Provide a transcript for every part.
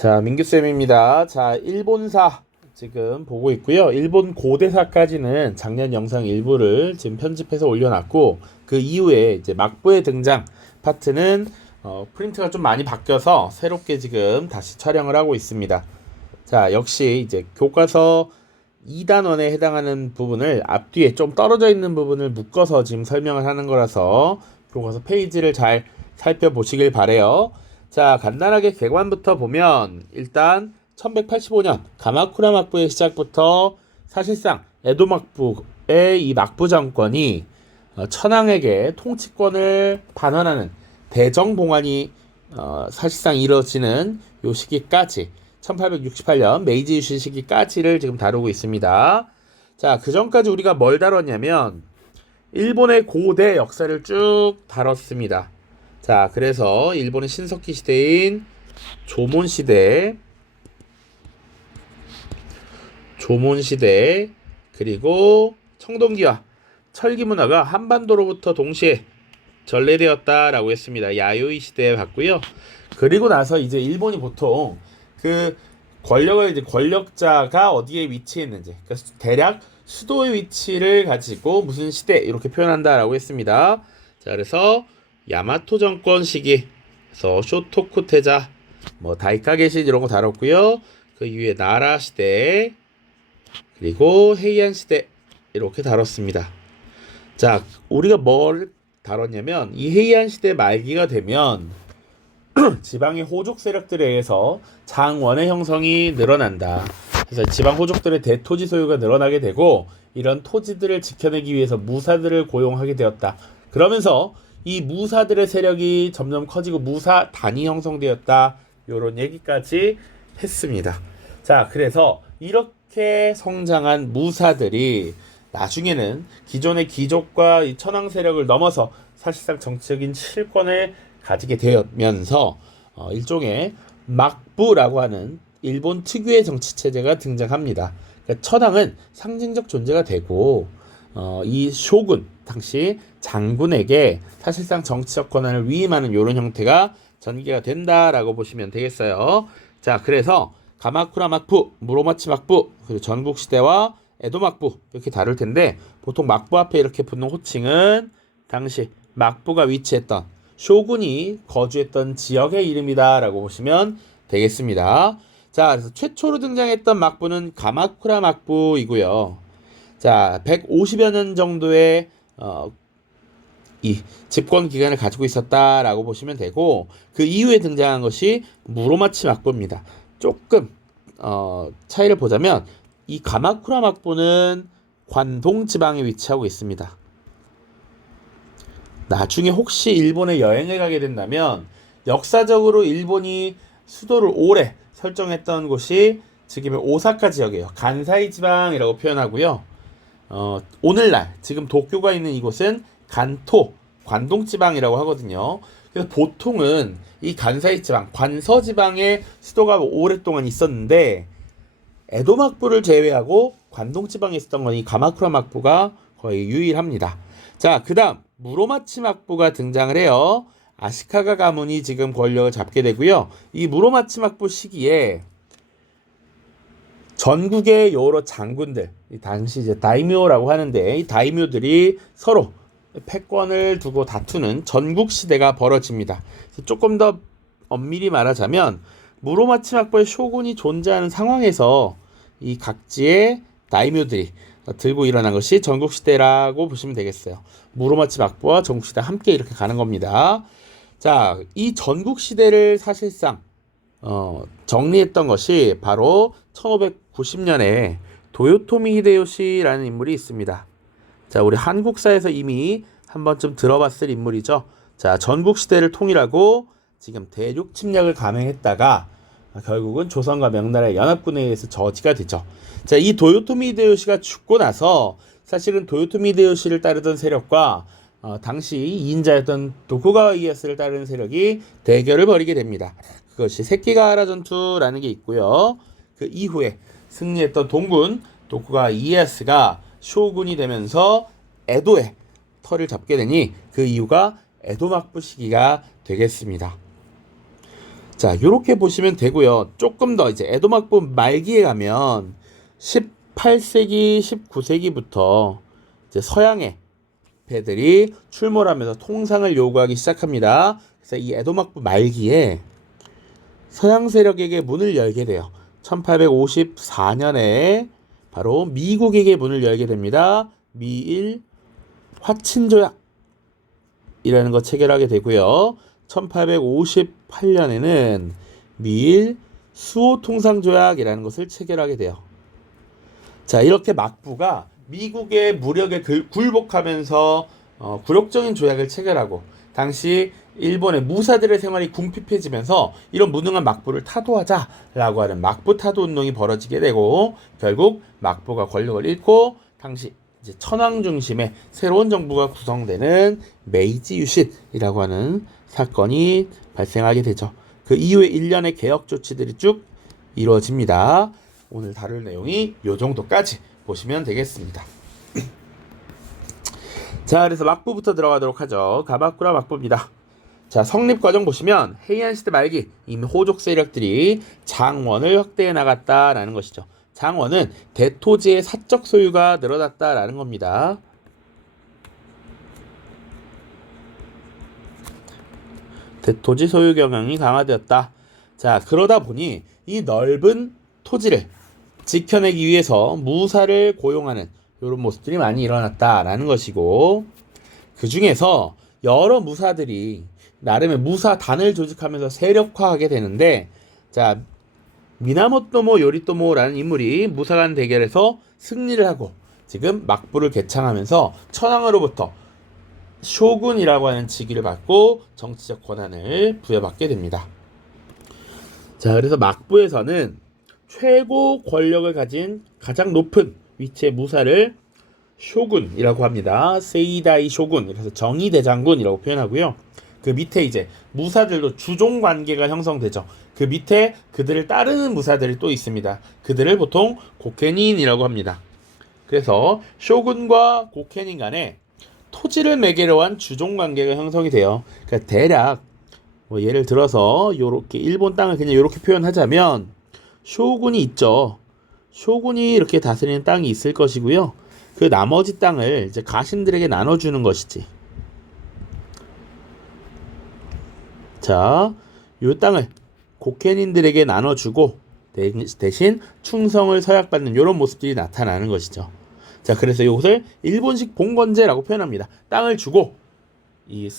자, 민규쌤입니다. 자, 일본사 지금 보고 있고요. 일본 고대사까지는 작년 영상 일부를 지금 편집해서 올려놨고, 그 이후에 이제 막부의 등장 파트는 프린트가 좀 많이 바뀌어서 새롭게 지금 다시 촬영을 하고 있습니다. 자, 역시 이제 교과서 2단원에 해당하는 부분을 앞뒤에 좀 떨어져 있는 부분을 묶어서 지금 설명을 하는 거라서 교과서 페이지를 잘 살펴보시길 바래요. 자, 간단하게 개관부터 보면 일단 1185년 가마쿠라 막부의 시작부터 사실상 에도 막부의 이 막부 정권이 천황에게 통치권을 반환하는 대정봉환이 사실상 이루어지는 요 시기까지 1868년 메이지 유신 시기까지를 지금 다루고 있습니다. 자, 그 전까지 우리가 뭘 다뤘냐면 일본의 고대 역사를 쭉 다뤘습니다. 자, 그래서 일본의 신석기 시대인 조몬 시대, 그리고 청동기와 철기 문화가 한반도로부터 동시에 전래되었다라고 했습니다. 야요이 시대에 봤고요. 그리고 나서 이제 일본이 보통 그 권력을 이제 권력자가 어디에 위치했는지, 그러니까 대략 수도의 위치를 가지고 무슨 시대 이렇게 표현한다라고 했습니다. 자, 그래서 야마토 정권 시기, 그래서 쇼토쿠 태자, 다이카게신 이런 거 다뤘고요. 그 이후에 나라 시대, 그리고 헤이안 시대 이렇게 다뤘습니다. 자, 우리가 뭘 다뤘냐면 이 헤이안 시대 말기가 되면 지방의 호족 세력들에 의해서 장원의 형성이 늘어난다. 그래서 지방 호족들의 대토지 소유가 늘어나게 되고 이런 토지들을 지켜내기 위해서 무사들을 고용하게 되었다. 그러면서 이 무사들의 세력이 점점 커지고 무사단이 형성되었다. 요런 얘기까지 했습니다. 자, 그래서 이렇게 성장한 무사들이 나중에는 기존의 귀족과 이 천황 세력을 넘어서 사실상 정치적인 실권을 가지게 되면서 일종의 막부라고 하는 일본 특유의 정치 체제가 등장합니다. 그러니까 천황은 상징적 존재가 되고 이 쇼군 당시 장군에게 사실상 정치적 권한을 위임하는 이런 형태가 전개가 된다라고 보시면 되겠어요. 자, 그래서 가마쿠라 막부, 무로마치 막부, 그리고 전국 시대와 에도 막부 이렇게 다룰 텐데 보통 막부 앞에 이렇게 붙는 호칭은 당시 막부가 위치했던 쇼군이 거주했던 지역의 이름이다라고 보시면 되겠습니다. 자, 그래서 최초로 등장했던 막부는 가마쿠라 막부이고요. 자, 150여 년 정도의 이 집권 기간을 가지고 있었다라고 보시면 되고 그 이후에 등장한 것이 무로마치 막부입니다. 조금 차이를 보자면 이 가마쿠라 막부는 관동 지방에 위치하고 있습니다. 나중에 혹시 일본에 여행을 가게 된다면 역사적으로 일본이 수도를 오래 설정했던 곳이 지금의 오사카 지역이에요. 간사이 지방이라고 표현하고요. 오늘날 지금 도쿄가 있는 이곳은 간토, 관동 지방이라고 하거든요. 그래서 보통은 이 간사이 지방, 관서 지방의 수도가 오랫동안 있었는데 에도 막부를 제외하고 관동 지방에 있었던 건 이 가마쿠라 막부가 거의 유일합니다. 자, 그다음 무로마치 막부가 등장을 해요. 아시카가 가문이 지금 권력을 잡게 되고요. 이 무로마치 막부 시기에 전국의 여러 장군들, 당시 이제 다이묘라고 하는데 이 다이묘들이 서로 패권을 두고 다투는 전국 시대가 벌어집니다. 조금 더 엄밀히 말하자면 무로마치 막부의 쇼군이 존재하는 상황에서 이 각지의 다이묘들이 들고 일어난 것이 전국 시대라고 보시면 되겠어요. 무로마치 막부와 전국 시대 함께 이렇게 가는 겁니다. 자, 이 전국 시대를 사실상 정리했던 것이 바로 1590년에 도요토미 히데요시라는 인물이 있습니다. 자, 우리 한국사에서 이미 한 번쯤 들어봤을 인물이죠. 자, 전국 시대를 통일하고 지금 대륙 침략을 감행했다가 결국은 조선과 명나라의 연합군에 의해서 저지가 되죠. 자, 이 도요토미 히데요시가 죽고 나서 사실은 도요토미 히데요시를 따르던 세력과 당시 2인자였던 도쿠가와 이에야스를 따르는 세력이 대결을 벌이게 됩니다. 그것이 세키가하라 전투라는 게 있고요. 그 이후에 승리했던 동군 도쿠가와 이에야스가 쇼군이 되면서 에도에 털을 잡게 되니 그 이유가 에도 막부 시기가 되겠습니다. 자, 요렇게 보시면 되고요. 조금 더 이제 에도 막부 말기에 가면 18세기, 19세기부터 이제 서양의 배들이 출몰하면서 통상을 요구하기 시작합니다. 그래서 이 에도 막부 말기에 서양 세력에게 문을 열게 돼요. 1854년에 바로 미국에게 문을 열게 됩니다. 미일 화친조약이라는 거 체결하게 되고요. 1858년에는 미일 수호통상조약이라는 것을 체결하게 돼요. 자, 이렇게 막부가 미국의 무력에 굴복하면서 굴욕적인 조약을 체결하고 당시 일본의 무사들의 생활이 궁핍해지면서 이런 무능한 막부를 타도하자라고 하는 막부 타도 운동이 벌어지게 되고 결국 막부가 권력을 잃고 당시 이제 천황 중심의 새로운 정부가 구성되는 메이지 유신이라고 하는 사건이 발생하게 되죠. 그 이후에 일련의 개혁 조치들이 쭉 이루어집니다. 오늘 다룰 내용이 요 정도까지 보시면 되겠습니다. 자, 그래서 막부부터 들어가도록 하죠. 가마쿠라 막부입니다. 자, 성립 과정 보시면 헤이안 시대 말기 이미 호족 세력들이 장원을 확대해 나갔다라는 것이죠. 장원은 대토지의 사적 소유가 늘어났다라는 겁니다. 대토지 소유 경향이 강화되었다. 자, 그러다 보니 이 넓은 토지를 지켜내기 위해서 무사를 고용하는 이런 모습들이 많이 일어났다라는 것이고 그 중에서 여러 무사들이 나름의 무사단을 조직하면서 세력화하게 되는데 자, 미나모토모 요리토모라는 인물이 무사간 대결에서 승리를 하고 지금 막부를 개창하면서 천황으로부터 쇼군이라고 하는 직위를 받고 정치적 권한을 부여받게 됩니다. 자, 그래서 막부에서는 최고 권력을 가진 가장 높은 위치의 무사를 쇼군이라고 합니다. 세이다이 쇼군, 그래서 정의대장군이라고 표현하고요. 그 밑에 이제 무사들도 주종 관계가 형성되죠. 그 밑에 그들을 따르는 무사들이 또 있습니다. 그들을 보통 고케닌이라고 합니다. 그래서 쇼군과 고케닌 간에 토지를 매개로 한 주종 관계가 형성이 돼요. 그러니까 대략 뭐 예를 들어서 요렇게 일본 땅을 그냥 요렇게 표현하자면 쇼군이 있죠. 쇼군이 이렇게 다스리는 땅이 있을 것이고요. 그 나머지 땅을 이제 가신들에게 나눠주는 것이지. 자, 요 땅을 고케닌들에게 나눠주고 대신 충성을 서약받는 이런 모습들이 나타나는 것이죠. 자, 그래서 이것을 일본식 봉건제라고 표현합니다. 땅을 주고 이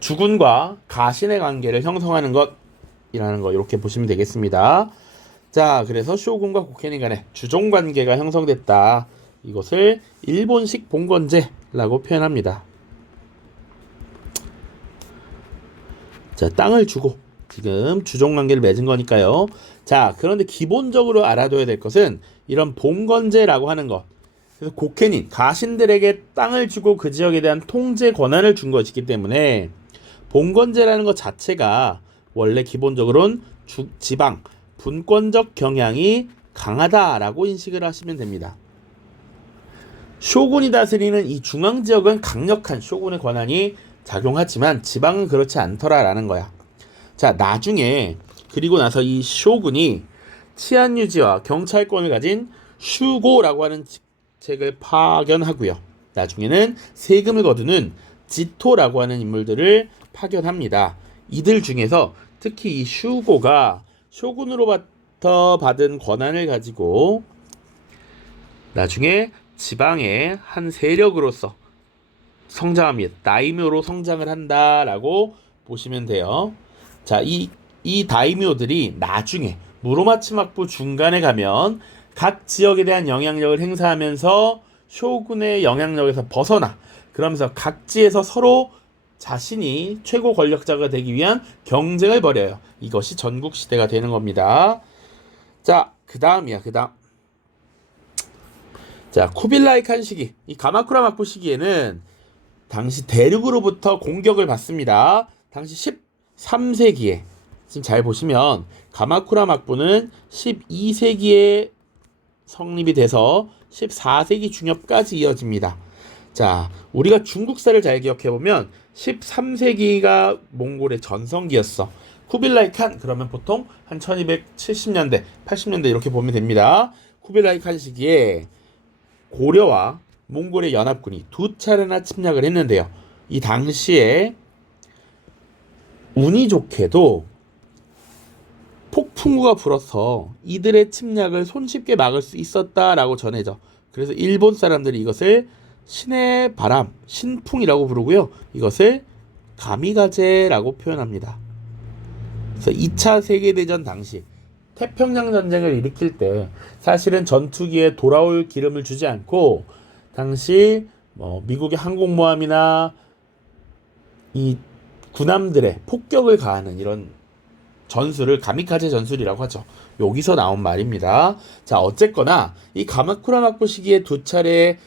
주군과 가신의 관계를 형성하는 것이라는 거 이렇게 보시면 되겠습니다. 자, 그래서 쇼군과 고케닌 간에 주종 관계가 형성됐다. 이것을 일본식 봉건제라고 표현합니다. 자, 땅을 주고 지금 주종 관계를 맺은 거니까요. 자, 그런데 기본적으로 알아둬야 될 것은 이런 봉건제라고 하는 것. 그래서 고케닌, 가신들에게 땅을 주고 그 지역에 대한 통제 권한을 준 것이기 때문에 봉건제라는 것 자체가 원래 기본적으로는 지방, 분권적 경향이 강하다라고 인식을 하시면 됩니다. 쇼군이 다스리는 이 중앙 지역은 강력한 쇼군의 권한이 작용하지만 지방은 그렇지 않더라라는 거야. 자, 나중에 그리고 나서 이 쇼군이 치안 유지와 경찰권을 가진 슈고라고 하는 직책을 파견하고요. 나중에는 세금을 거두는 지토라고 하는 인물들을 파견합니다. 이들 중에서 특히 이 슈고가 쇼군으로부터 받은 권한을 가지고 나중에 지방의 한 세력으로서 성장합니다. 다이묘로 성장을 한다라고 보시면 돼요. 자, 이 다이묘들이 나중에 무로마치 막부 중간에 가면 각 지역에 대한 영향력을 행사하면서 쇼군의 영향력에서 벗어나 그러면서 각지에서 서로 자신이 최고 권력자가 되기 위한 경쟁을 벌여요. 이것이 전국시대가 되는 겁니다. 자, 그 다음. 자, 쿠빌라이 칸 시기, 이 가마쿠라 막부 시기에는 당시 대륙으로부터 공격을 받습니다. 당시 13세기에 지금 잘 보시면 가마쿠라 막부는 12세기에 성립이 돼서 14세기 중엽까지 이어집니다. 자, 우리가 중국사를 잘 기억해보면 13세기가 몽골의 전성기였어. 쿠빌라이 칸 그러면 보통 한 1270년대, 80년대 이렇게 보면 됩니다. 쿠빌라이 칸 시기에 고려와 몽골의 연합군이 두 차례나 침략을 했는데요. 이 당시에 운이 좋게도 폭풍우가 불어서 이들의 침략을 손쉽게 막을 수 있었다라고 전해져. 그래서 일본 사람들이 이것을 신의 바람, 신풍이라고 부르고요. 이것을 가미가제라고 표현합니다. 그래서 2차 세계대전 당시 태평양 전쟁을 일으킬 때 사실은 전투기에 돌아올 기름을 주지 않고 당시 미국의 항공모함이나 이 군함들의 폭격을 가하는 이런 전술을 가미카제 전술이라고 하죠. 여기서 나온 말입니다. 자, 어쨌거나 이 가마쿠라 막부 시기에 두 차례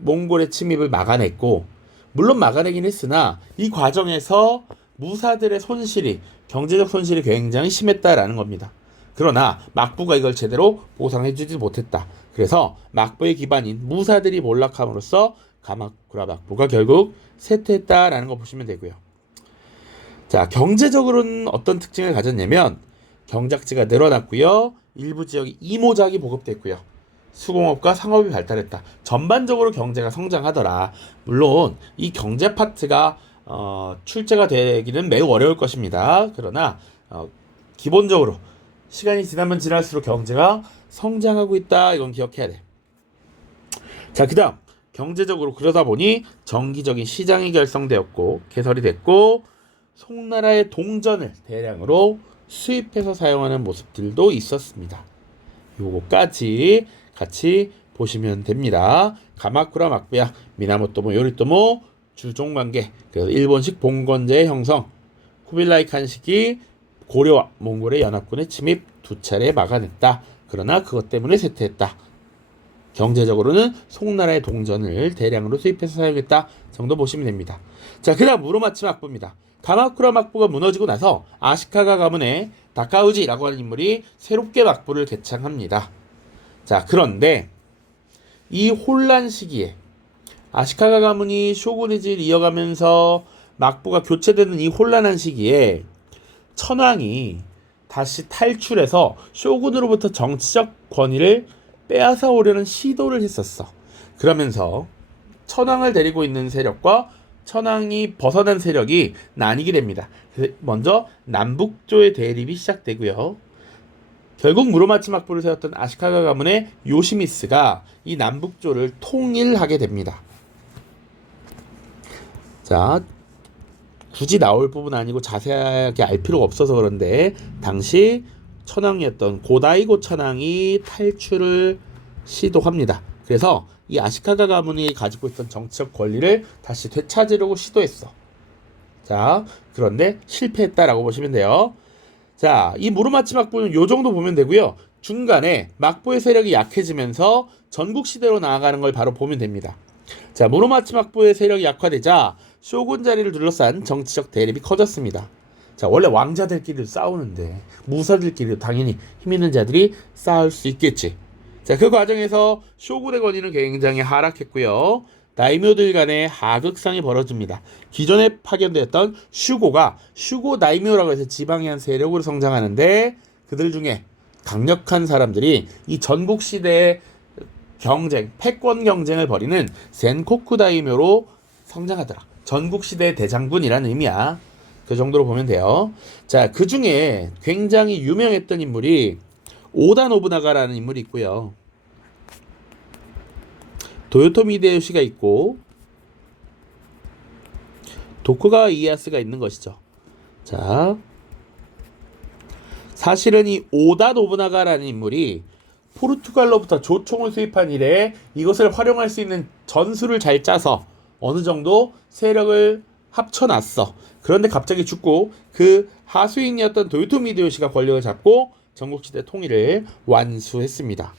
몽골의 침입을 막아냈고, 물론 막아내긴 했으나 이 과정에서 무사들의 손실이, 경제적 손실이 굉장히 심했다라는 겁니다. 그러나 막부가 이걸 제대로 보상해주지 못했다. 그래서 막부의 기반인 무사들이 몰락함으로써 가마쿠라 막부가 결국 쇠퇴했다라는 거 보시면 되고요. 자, 경제적으로는 어떤 특징을 가졌냐면 경작지가 늘어났고요. 일부 지역이 이모작이 보급됐고요. 수공업과 상업이 발달했다. 전반적으로 경제가 성장하더라. 물론 이 경제 파트가 출제가 되기는 매우 어려울 것입니다. 그러나 기본적으로 시간이 지나면 지날수록 경제가 성장하고 있다. 이건 기억해야 돼. 자, 그 다음 경제적으로 그러다 보니 정기적인 시장이 결성되었고 개설이 됐고 송나라의 동전을 대량으로 수입해서 사용하는 모습들도 있었습니다. 요거까지 같이 보시면 됩니다. 가마쿠라 막부야, 미나모토모 요리토모 주종관계, 그래서 일본식 봉건제의 형성, 쿠빌라이 칸 시기 고려와 몽골의 연합군의 침입 두 차례 막아냈다. 그러나 그것 때문에 쇠퇴했다. 경제적으로는 송나라의 동전을 대량으로 수입해서 사용했다 정도 보시면 됩니다. 자, 그 다음 무로마치 막부입니다. 가마쿠라 막부가 무너지고 나서 아시카가 가문의 다카우지라고 하는 인물이 새롭게 막부를 개창합니다. 자, 그런데 이 혼란 시기에 아시카가 가문이 쇼군의지를 이어가면서 막부가 교체되는 이 혼란한 시기에 천황이 다시 탈출해서 쇼군으로부터 정치적 권위를 빼앗아 오려는 시도를 했었어. 그러면서 천황을 데리고 있는 세력과 천황이 벗어난 세력이 나뉘게 됩니다. 그래서 먼저 남북조의 대립이 시작되고요. 결국 무로마치 막부를 세웠던 아시카가 가문의 요시미스가 이 남북조를 통일하게 됩니다. 자, 굳이 나올 부분 아니고 자세하게 알 필요가 없어서 그런데 당시 천황이었던 고다이고 천황이 탈출을 시도합니다. 그래서 이 아시카가 가문이 가지고 있던 정치적 권리를 다시 되찾으려고 시도했어. 자, 그런데 실패했다라고 보시면 돼요. 자, 이 무로마치 막부는 요 정도 보면 되고요. 중간에 막부의 세력이 약해지면서 전국시대로 나아가는 걸 바로 보면 됩니다. 자, 무로마치 막부의 세력이 약화되자 쇼군 자리를 둘러싼 정치적 대립이 커졌습니다. 자, 원래 왕자들끼리 싸우는데 무사들끼리도 당연히 힘 있는 자들이 싸울 수 있겠지. 자, 그 과정에서 쇼군의 권위는 굉장히 하락했고요. 다이묘들 간의 하극상이 벌어집니다. 기존에 파견되었던 슈고가 슈고 다이묘라고 해서 지방의 한 세력으로 성장하는데 그들 중에 강력한 사람들이 이 전국시대의 경쟁, 패권 경쟁을 벌이는 센코쿠 다이묘로 성장하더라. 전국시대의 대장군이라는 의미야. 그 정도로 보면 돼요. 자, 그 중에 굉장히 유명했던 인물이 오다 노부나가라는 인물이 있고요. 도요토미 히데요시가 있고 도쿠가와 이에야스가 있는 것이죠. 자, 사실은 이 오다 노부나가라는 인물이 포르투갈로부터 조총을 수입한 이래 이것을 활용할 수 있는 전술을 잘 짜서 어느 정도 세력을 합쳐놨어. 그런데 갑자기 죽고 그 하수인이었던 도요토미 히데요시가 권력을 잡고 전국시대 통일을 완수했습니다.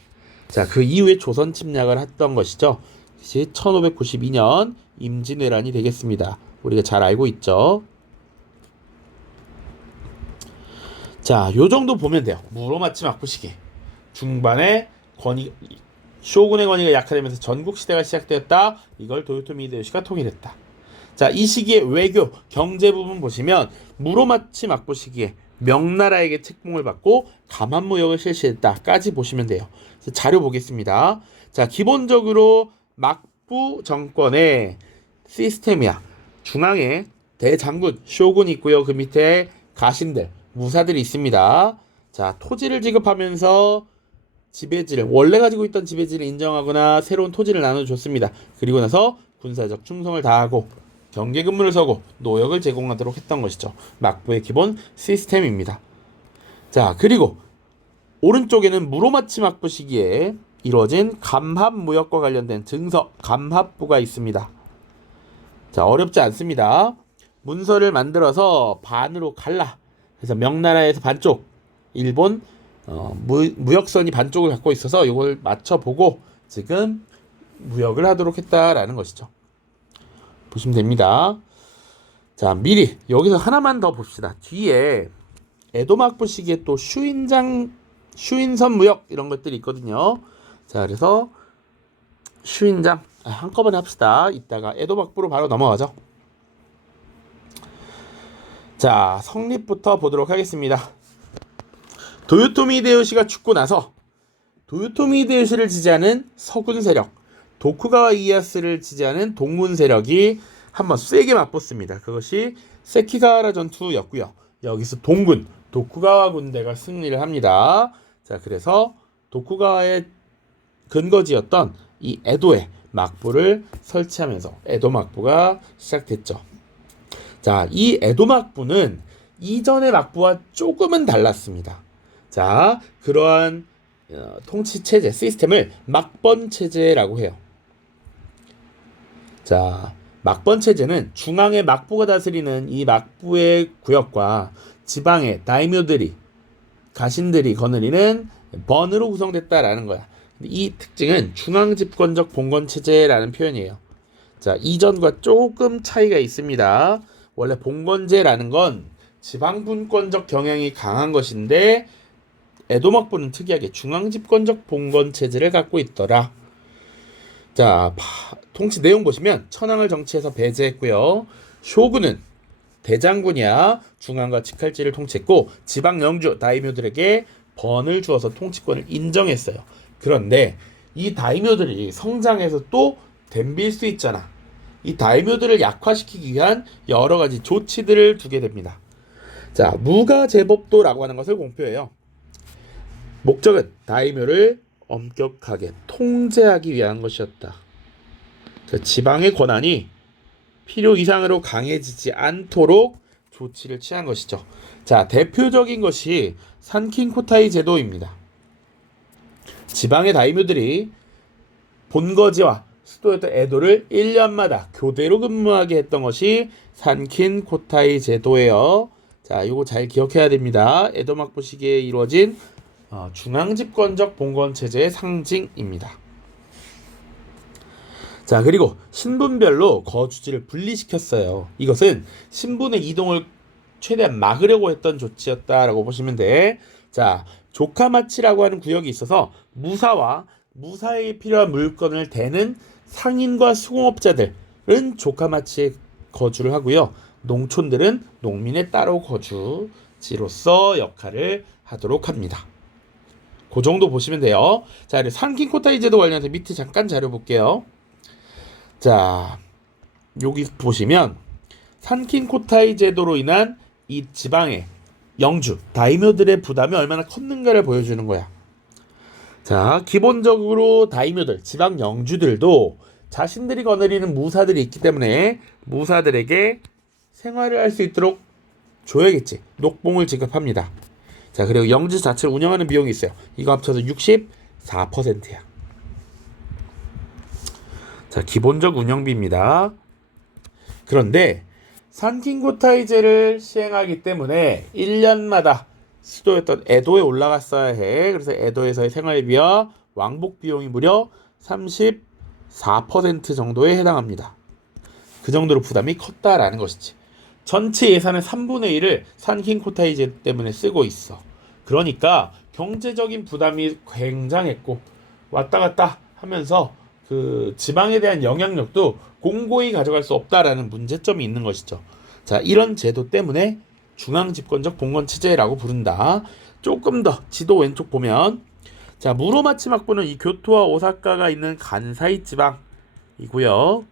자, 그 이후에 조선 침략을 했던 것이죠. 1592년 임진왜란이 되겠습니다. 우리가 잘 알고 있죠. 자, 요 정도 보면 돼요. 무로마치 막부 시기 중반에 쇼군의 권위가 약화되면서 전국시대가 시작되었다. 이걸 도요토미 히데요시가 통일했다. 자, 이 시기의 외교, 경제 부분 보시면 무로마치 막부 시기에 명나라에게 책봉을 받고 감한무역을 실시했다까지 보시면 돼요. 자료 보겠습니다. 자, 기본적으로 막부 정권의 시스템이야. 중앙에 대장군, 쇼군이 있고요. 그 밑에 가신들, 무사들이 있습니다. 자, 토지를 지급하면서 지배지를, 원래 가지고 있던 지배지를 인정하거나 새로운 토지를 나눠줬습니다. 그리고 나서 군사적 충성을 다하고 경계 근무를 서고 노역을 제공하도록 했던 것이죠. 막부의 기본 시스템입니다. 자, 그리고 오른쪽에는 무로마치 막부 시기에 이루어진 감합무역과 관련된 증서 감합부가 있습니다. 자, 어렵지 않습니다. 문서를 만들어서 반으로 갈라. 그래서 명나라에서 반쪽, 일본 무역선이 반쪽을 갖고 있어서 이걸 맞춰보고 지금 무역을 하도록 했다라는 것이죠. 보시면 됩니다. 자, 미리 여기서 하나만 더 봅시다. 뒤에 에도 막부 시기에 또 슈인선 무역 이런 것들이 있거든요. 자, 그래서 슈인장 한꺼번에 합시다. 이따가 에도 막부로 바로 넘어가죠. 자, 성립부터 보도록 하겠습니다. 도요토미 히데요시가 죽고 나서 도요토미 히데요시를 지지하는 서군 세력, 도쿠가와 이에야스를 지지하는 동문 세력이 한번 세게 맞붙습니다. 그것이 세키가와라 전투였고요. 여기서 동군, 도쿠가와 군대가 승리를 합니다. 자, 그래서 도쿠가와의 근거지였던 이 에도에 막부를 설치하면서 에도 막부가 시작됐죠. 자, 이 에도 막부는 이전의 막부와 조금은 달랐습니다. 자, 그러한 통치 체제, 시스템을 막번 체제라고 해요. 자, 막번 체제는 중앙의 막부가 다스리는 이 막부의 구역과 지방의 다이묘들이, 가신들이 거느리는 번으로 구성됐다라는 거야. 이 특징은 중앙 집권적 봉건 체제라는 표현이에요. 자, 이전과 조금 차이가 있습니다. 원래 봉건제라는 건 지방 분권적 경향이 강한 것인데 에도 막부는 특이하게 중앙 집권적 봉건 체제를 갖고 있더라. 자, 통치 내용 보시면 천황을 정치해서 배제했고요. 쇼군은 대장군이야 중앙과 직할지를 통치했고 지방 영주 다이묘들에게 번을 주어서 통치권을 인정했어요. 그런데 이 다이묘들이 성장해서 또 덤빌 수 있잖아. 이 다이묘들을 약화시키기 위한 여러 가지 조치들을 두게 됩니다. 자, 무가제법도라고 하는 것을 공표해요. 목적은 다이묘를 엄격하게 통제하기 위한 것이었다. 지방의 권한이 필요 이상으로 강해지지 않도록 조치를 취한 것이죠. 자, 대표적인 것이 산킨코타이 제도입니다. 지방의 다이묘들이 본거지와 수도였던 에도를 1년마다 교대로 근무하게 했던 것이 산킨코타이 제도예요. 자, 이거 잘 기억해야 됩니다. 에도 막부 시기에 이루어진 중앙집권적 봉건체제의 상징입니다. 자, 그리고 신분별로 거주지를 분리시켰어요. 이것은 신분의 이동을 최대한 막으려고 했던 조치였다라고 보시면 돼. 자, 조카마치라고 하는 구역이 있어서 무사와 무사에 필요한 물건을 대는 상인과 수공업자들은 조카마치에 거주를 하고요. 농촌들은 농민의 따로 거주지로서 역할을 하도록 합니다. 그 정도 보시면 돼요. 자, 그리고 산킨코타이 제도 관련해서 밑에 잠깐 자료 볼게요. 자, 여기 보시면 산킨코타이 제도로 인한 이 지방의 영주, 다이묘들의 부담이 얼마나 컸는가를 보여주는 거야. 자, 기본적으로 다이묘들, 지방 영주들도 자신들이 거느리는 무사들이 있기 때문에 무사들에게 생활을 할 수 있도록 줘야겠지. 녹봉을 지급합니다. 자, 그리고 영지 자체를 운영하는 비용이 있어요. 이거 합쳐서 64%야. 자, 기본적 운영비입니다. 그런데 산킨코타이제를 시행하기 때문에 1년마다 수도였던 에도에 올라갔어야 해. 그래서 에도에서의 생활비와 왕복 비용이 무려 34% 정도에 해당합니다. 그 정도로 부담이 컸다라는 것이지. 전체 예산의 3분의 1을 산킨코타이제 때문에 쓰고 있어. 그러니까 경제적인 부담이 굉장했고 왔다 갔다 하면서 그 지방에 대한 영향력도 공고히 가져갈 수 없다라는 문제점이 있는 것이죠. 자, 이런 제도 때문에 중앙집권적 봉건체제라고 부른다. 조금 더 지도 왼쪽 보면 자, 무로마치 막부는 이 교토와 오사카가 있는 간사이 지방이고요.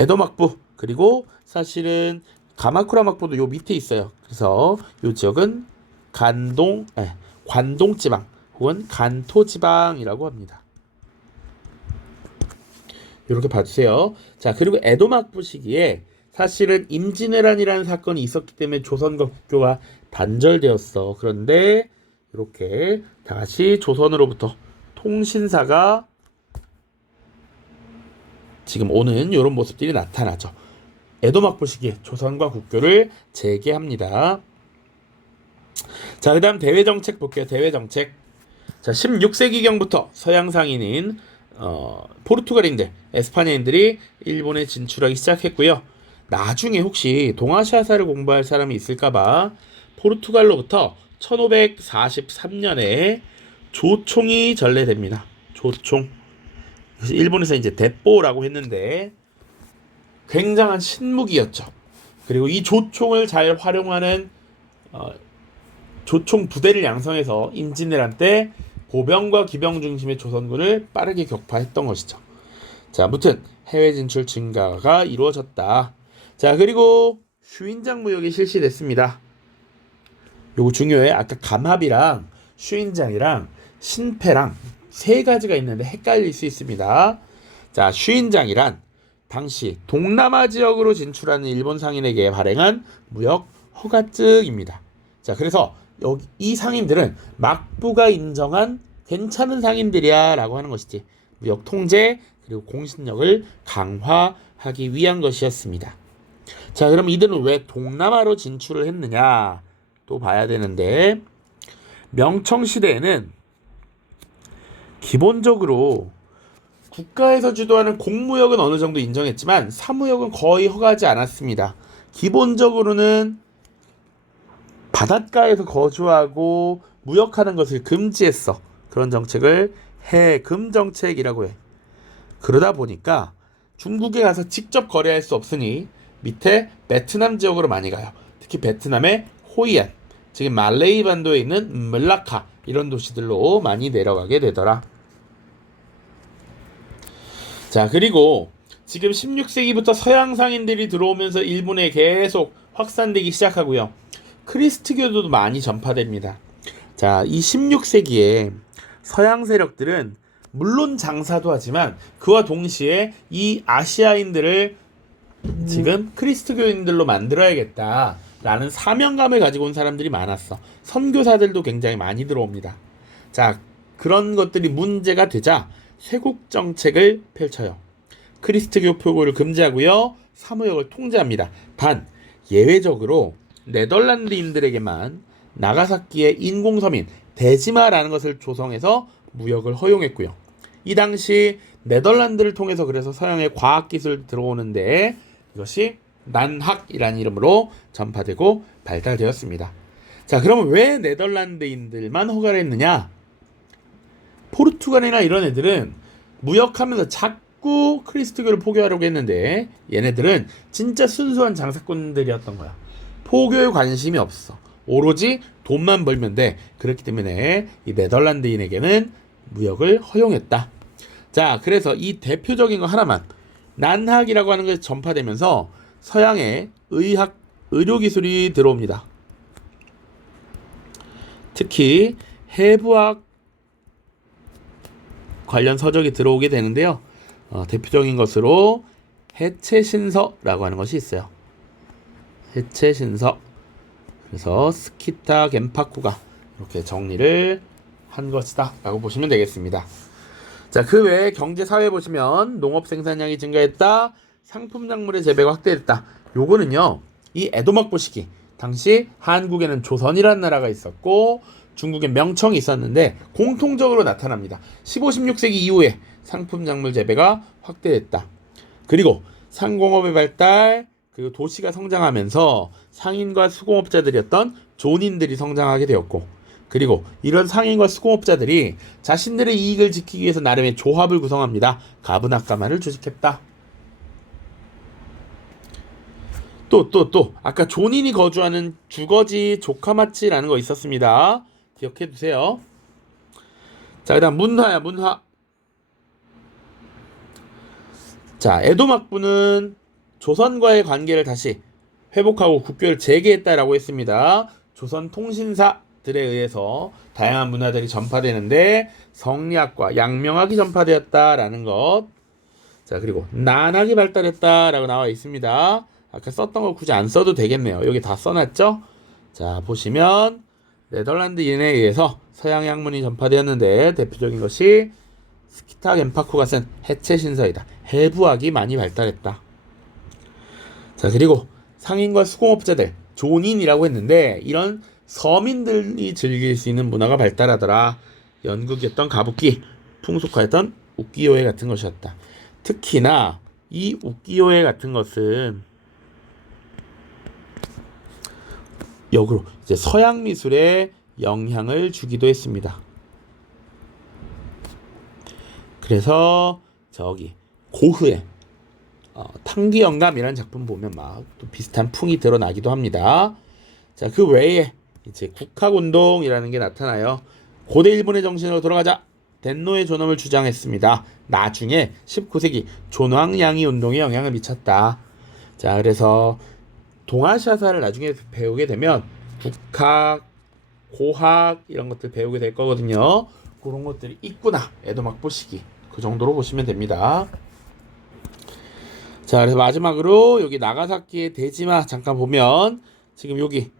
에도 막부 그리고 사실은 가마쿠라 막부도 요 밑에 있어요. 그래서 요 지역은 관동 지방 혹은 간토 지방이라고 합니다. 이렇게 봐주세요. 자, 그리고 에도 막부 시기에 사실은 임진왜란이라는 사건이 있었기 때문에 조선과 국교가 단절되었어. 그런데 이렇게 다시 조선으로부터 통신사가 지금 오는 이런 모습들이 나타나죠. 에도 막부 시기에 조선과 국교를 재개합니다. 자, 그 다음 대외정책 볼게요. 대외정책. 자, 16세기경부터 서양 상인인 포르투갈인들, 에스파냐인들이 일본에 진출하기 시작했고요. 나중에 혹시 동아시아사를 공부할 사람이 있을까봐 포르투갈로부터 1543년에 조총이 전래됩니다. 조총. 그래서 일본에서 이제 대뽀라고 했는데 굉장한 신무기였죠. 그리고 이 조총을 잘 활용하는 조총 부대를 양성해서 임진왜란 때 보병과 기병 중심의 조선군을 빠르게 격파했던 것이죠. 자, 아무튼 해외 진출 증가가 이루어졌다. 자, 그리고 휴인장 무역이 실시됐습니다. 요거 중요해. 아까 감합이랑 휴인장이랑 신패랑 세 가지가 있는데 헷갈릴 수 있습니다. 자, 휴인장이란 당시 동남아 지역으로 진출하는 일본 상인에게 발행한 무역 허가증입니다. 자, 그래서 여기 이 상인들은 막부가 인정한 괜찮은 상인들이야 라고 하는 것이지, 무역 통제 그리고 공신력을 강화하기 위한 것이었습니다. 자, 그럼 이들은 왜 동남아로 진출을 했느냐 또 봐야 되는데, 명청시대에는 기본적으로 국가에서 주도하는 공무역은 어느 정도 인정했지만 사무역은 거의 허가하지 않았습니다. 기본적으로는 바닷가에서 거주하고 무역하는 것을 금지했어. 그런 정책을 해금 정책이라고 해. 그러다 보니까 중국에 가서 직접 거래할 수 없으니 밑에 베트남 지역으로 많이 가요. 특히 베트남의 호이안, 지금 말레이 반도에 있는 멜라카 이런 도시들로 많이 내려가게 되더라. 자, 그리고 지금 16세기부터 서양 상인들이 들어오면서 일본에 계속 확산되기 시작하고요. 크리스트교도 많이 전파됩니다. 자, 이 16세기에 서양 세력들은 물론 장사도 하지만 그와 동시에 이 아시아인들을 지금 크리스트교인들로 만들어야겠다라는 사명감을 가지고 온 사람들이 많았어. 선교사들도 굉장히 많이 들어옵니다. 자, 그런 것들이 문제가 되자 쇄국 정책을 펼쳐요. 크리스트교 표고를 금지하고요. 사무역을 통제합니다. 단 예외적으로 네덜란드인들에게만 나가사키의 인공섬인 데지마라는 것을 조성해서 무역을 허용했고요. 이 당시 네덜란드를 통해서 그래서 서양의 과학기술 들어오는데 이것이 난학이라는 이름으로 전파되고 발달되었습니다. 자, 그러면 왜 네덜란드인들만 허가를 했느냐? 포르투갈이나 이런 애들은 무역하면서 자꾸 크리스트교를 포교하려고 했는데 얘네들은 진짜 순수한 장사꾼들이었던 거야. 포교에 관심이 없어. 오로지 돈만 벌면 돼. 그렇기 때문에 이 네덜란드인에게는 무역을 허용했다. 자, 그래서 이 대표적인 거 하나만, 난학이라고 하는 것이 전파되면서 서양의 의학, 의료기술이 들어옵니다. 특히 해부학 관련 서적이 들어오게 되는데요. 대표적인 것으로 해체신서라고 하는 것이 있어요. 해체신서. 그래서 스키타 겐파쿠가 이렇게 정리를 한 것이다 라고 보시면 되겠습니다. 자, 그 외에 경제사회 보시면 농업 생산량이 증가했다, 상품 작물의 재배가 확대됐다. 요거는요, 이 에도막부 시기 당시 한국에는 조선이라는 나라가 있었고 중국에 명청이 있었는데 공통적으로 나타납니다. 15, 16세기 이후에 상품 작물 재배가 확대됐다. 그리고 상공업의 발달, 그리고 도시가 성장하면서 상인과 수공업자들이었던 존인들이 성장하게 되었고, 그리고 이런 상인과 수공업자들이 자신들의 이익을 지키기 위해서 나름의 조합을 구성합니다. 가분악가마를 조직했다. 또 아까 존인이 거주하는 주거지 조카마치라는 거 있었습니다. 기억해 두세요. 자, 그다음 문화야, 문화. 자, 에도 막부는 조선과의 관계를 다시 회복하고 국교를 재개했다라고 했습니다. 조선 통신사들에 의해서 다양한 문화들이 전파되는데 성리학과 양명학이 전파되었다라는 것. 자, 그리고 난학이 발달했다라고 나와 있습니다. 아까 썼던 거 굳이 안 써도 되겠네요. 여기 다 써놨죠? 자, 보시면 네덜란드인에 의해서 서양 학문이 전파되었는데 대표적인 것이 스키타 겐파쿠가 쓴 해체 신서이다. 해부학이 많이 발달했다. 자, 그리고 상인과 수공업자들, 존인이라고 했는데 이런 서민들이 즐길 수 있는 문화가 발달하더라. 연극이었던 가부키, 풍속화였던 우키요에 같은 것이었다. 특히나 이 우키요에 같은 것은 역으로 이제 서양 미술에 영향을 주기도 했습니다. 그래서 저기 고흐의 탕기영감이라는 작품 보면 막 또 비슷한 풍이 드러나기도 합니다. 자, 그 외에 이제 국학운동이라는 게 나타나요. 고대 일본의 정신으로 돌아가자. 덴노의 존엄을 주장했습니다. 나중에 19세기 존왕양이 운동에 영향을 미쳤다. 자, 그래서 동아시아사를 나중에 배우게 되면 국학, 고학 이런 것들 배우게 될 거거든요. 그런 것들이 있구나. 에도 막부 시기. 그 정도로 보시면 됩니다. 자, 그래서 마지막으로 여기 나가사키의 대지마 잠깐 보면 지금 여기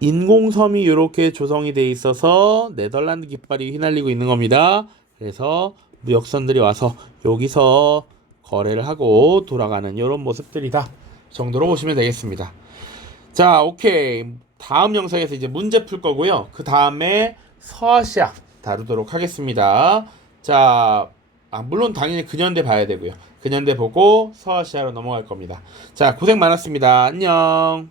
인공섬이 이렇게 조성이 돼 있어서 네덜란드 깃발이 휘날리고 있는 겁니다. 그래서 무역선들이 와서 여기서 거래를 하고 돌아가는 이런 모습들이다. 정도로 보시면 되겠습니다. 자, 오케이. 다음 영상에서 이제 문제 풀 거고요. 그 다음에 서아시아 다루도록 하겠습니다. 자, 물론 당연히 근현대 봐야 되고요. 근현대 보고 서아시아로 넘어갈 겁니다. 자, 고생 많았습니다. 안녕.